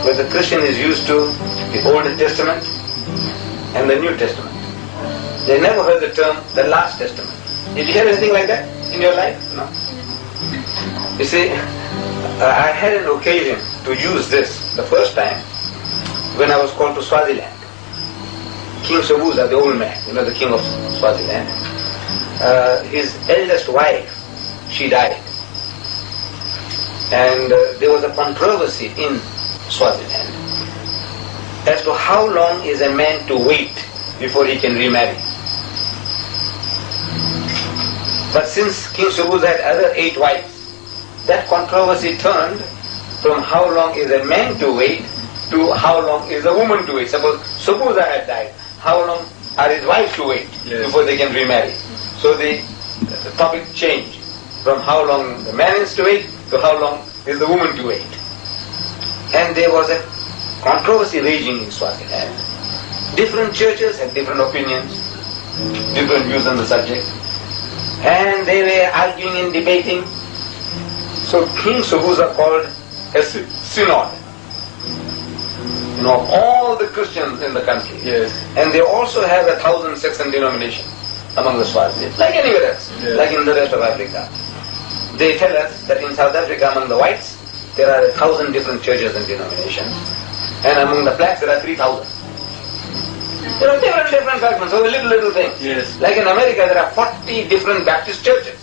where the Christian is used to the Old Testament and the New Testament. They never heard the term the Last Testament. Did you hear anything like that in your life? No. You see, I had an occasion to use this the first time when I was called to Swaziland. King Sobuza, the old man, you know, the king of Swaziland, his eldest wife, she died. And there was a controversy in Swaziland as to how long is a man to wait before he can remarry. But since King Sobuza had other 8 wives, that controversy turned from how long is a man to wait to how long is a woman to wait. Suppose Sobuza had died, how long are his wives to wait before they can remarry? So the topic changed from how long the man is to wait to how long is the woman to wait. And there was a controversy raging in Swaziland. Different churches had different opinions, different views on the subject. And they were arguing and debating. So King Sobuza called a synod. You know, all the Christians in the country. Yes. And they also have 1,000 sects and denominations among the Swazis, like anywhere else, like in the rest of Africa. They tell us that in South Africa, among the whites, there are 1,000 different churches and denominations. And among the blacks, there are 3,000. There are different fragments, so little things. Yes. Like in America, there are 40 different Baptist churches.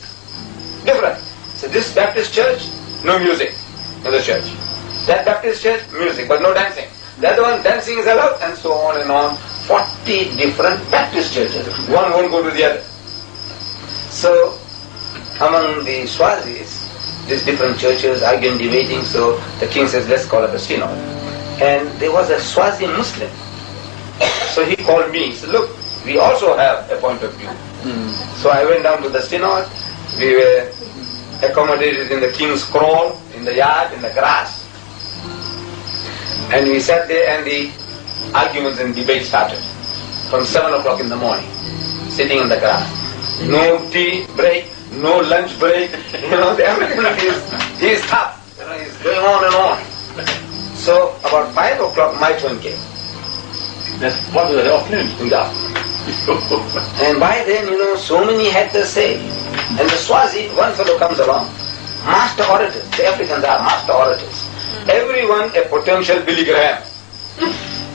Different. So this Baptist church, no music in the church. That Baptist church, music, but no dancing. The other one, dancing is allowed, and so on and on. 40 different Baptist churches. One won't go to the other. So, among the Swazis, these different churches arguing, debating, so the king says, let's call it a synod. And there was a Swazi Muslim. So he called me, he said, look, we also have a point of view. So I went down to the synod. We were accommodated in the king's kraal, in the yard, in the grass. And we sat there and the arguments and debate started from 7 o'clock in the morning, sitting in the grass. No tea break, no lunch break. You know, the American is tough. You know, he's going on and on. So about 5 o'clock my turn came. That's what was the afternoon? In the afternoon. And by then, you know, so many had to say. And the Swazi, one fellow comes along, master orators. The Africans are master orators. Everyone a potential Billy Graham.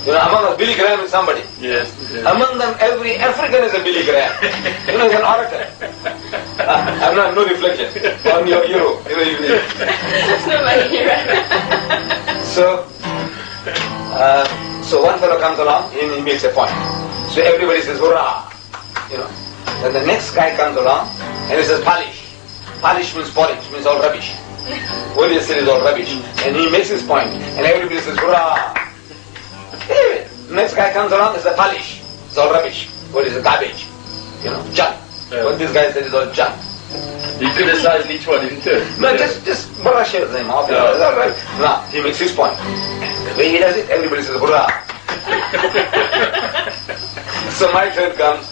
You know, among us, Billy Graham is somebody. Yes. Among them, every African is a Billy Graham. You know, he's an orator. I'm not, no reflection on your hero. You know, That's not my hero. So one fellow comes along and he makes a point. So everybody says, hurrah! You know. Then the next guy comes along and he says, polish. Polish means polish, means all rubbish. What he said is all rubbish. And he makes his point. And everybody says, hurrah! Anyway, the next guy comes along and says, polish. It's all rubbish. What is it? Garbage. You know, junk. What this guy said is all junk. You criticized each one in turn. No, just brush them off. It's all right. Now, he makes his point. And the way he does it, everybody says, hurrah! So my turn comes.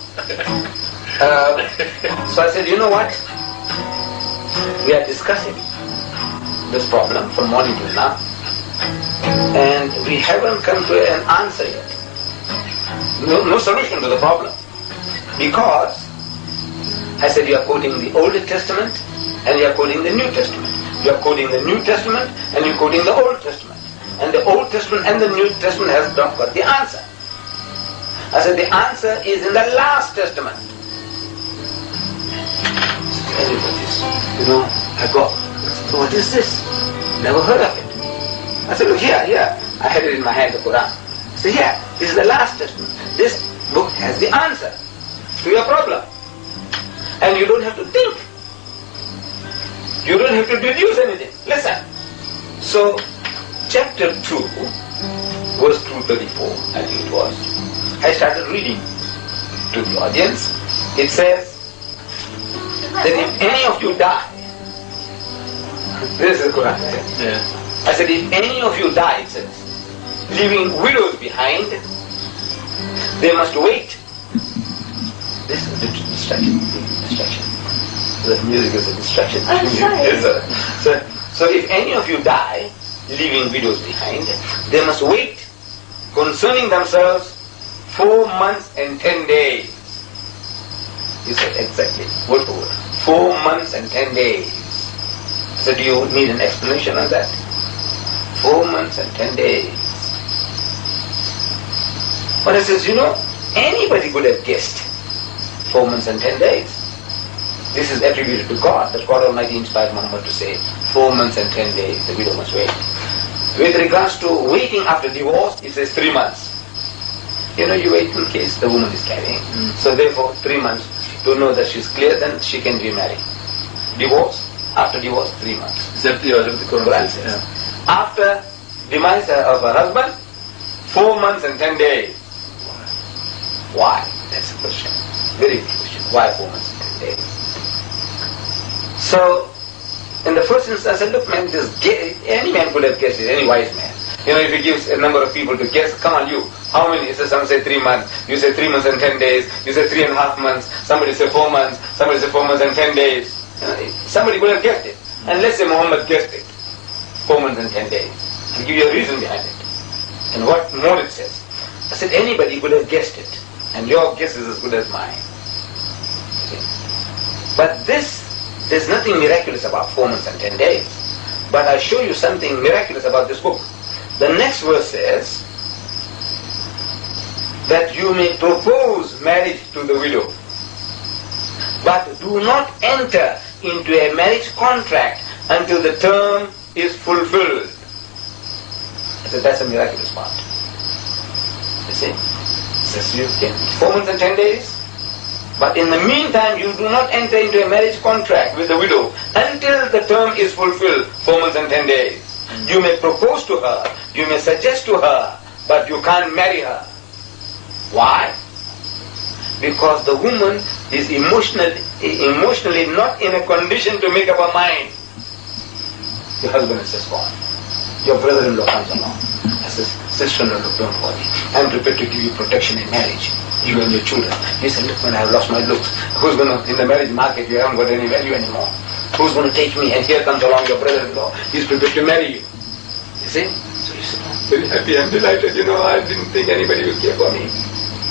So I said, you know what? We are discussing this problem from morning till now, and we haven't come to an answer yet. No solution to the problem. Because, I said, you are quoting the Old Testament and you are quoting the New Testament. You are quoting the New Testament and you are quoting the Old Testament. And the Old Testament and the New Testament has not got the answer. I said, the answer is in the Last Testament. You know, I go, so what is this? Never heard of it. I said, look here. I had it in my hand, the Quran. I said, here, this is the Last Testament. This book has the answer to your problem. And you don't have to think. You don't have to deduce anything. Listen. So, chapter 2, verse 234, I think it was. I started reading to the audience. It says that if any of you die, this is the Quran. Yeah. I said, if any of you die, it says, leaving widows behind, they must wait. This is the distraction. The music is a distraction. I'm sorry. So if any of you die, leaving widows behind. They must wait concerning themselves 4 months and 10 days. He said exactly, word for word. 4 months and 10 days. So do you need an explanation on that? 4 months and 10 days. But he says, anybody could have guessed 4 months and 10 days. This is attributed to God, that God Almighty inspired Muhammad to say 4 months and 10 days, the widow must wait. With regards to waiting after divorce, it says 3 months. You wait in case the woman is carrying. So therefore, 3 months to know that she's clear, then she can remarry. Divorce, after divorce, 3 months. Except the Quran says, yeah. After demise of her husband, 4 months and 10 days. Why? That's the question. Very good question. Why 4 months and 10 days? So, in the first instance, I said, look man, any man could have guessed it, any wise man. If he gives a number of people to guess, come on you, how many? He says, some say 3 months, you say 3 months and 10 days, you say 3.5 months, somebody say 4 months, somebody say 4 months and 10 days. Somebody could have guessed it. And let's say Muhammad guessed it, 4 months and 10 days. I'll give you a reason behind it. And what more it says. I said, anybody could have guessed it. And your guess is as good as mine. But there's nothing miraculous about 4 months and 10 days. But I'll show you something miraculous about this book. The next verse says that you may propose marriage to the widow, but do not enter into a marriage contract until the term is fulfilled. I said, that's a miraculous part. You see? Says you can 4 months and 10 days. But in the meantime, you do not enter into a marriage contract with the widow until the term is fulfilled, 4 months and 10 days. You may propose to her, you may suggest to her, but you can't marry her. Why? Because the woman is emotionally not in a condition to make up her mind. Your husband is just gone. Your brother-in-law comes along. I says, sister-in-law, don't worry. I'm prepared to give you protection in marriage. You and your children. He said, look, when I've lost my looks, who's going to, in the marriage market, you haven't got any value anymore. Who's going to take me? And here comes along your brother-in-law. He's prepared to marry you. You see? So you said, I'm very happy, I'm delighted, I didn't think anybody would care for me.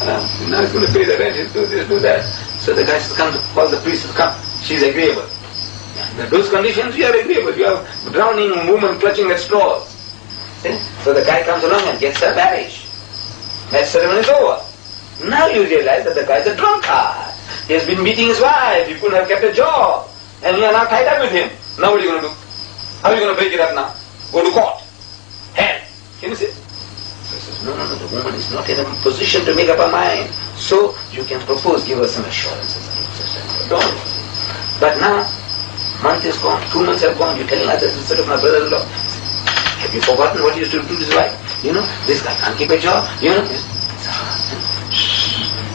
Now he's going to pay the rent, he'll do this, do that. So the guy says, come, call the priest to come. She's agreeable. Under those conditions, you are agreeable. You are a drowning woman clutching at straws. See? So the guy comes along and gets her marriage. Marriage ceremony is over. Now you realize that the guy is a drunkard. He has been beating his wife. He couldn't have kept a job. And you are now tied up with him. Now what are you going to do? How are you going to break it up now? Go to court. Hell. Can you see? So he says, no, the woman is not in a position to make up her mind. So you can propose, give her some assurances. Don't. But now, month is gone, 2 months have gone, you're telling her this instead of my brother-in-law. Have you forgotten what he used to do to his wife? This guy can't keep a job.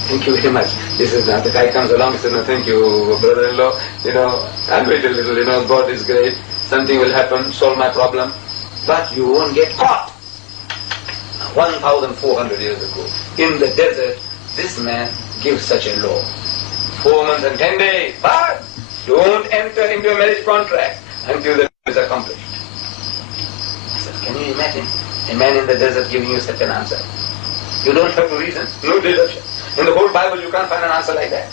Thank you very much. This is now, the guy comes along and says, no, thank you, brother-in-law. I'll wait a little, God is great. Something will happen, solve my problem. But you won't get caught. 1,400 years ago, in the desert, this man gives such a law. 4 months and 10 days. But don't enter into a marriage contract until the deal is accomplished. I said, can you imagine a man in the desert giving you such an answer? You don't have to reason. No deduction. In the whole Bible, you can't find an answer like that.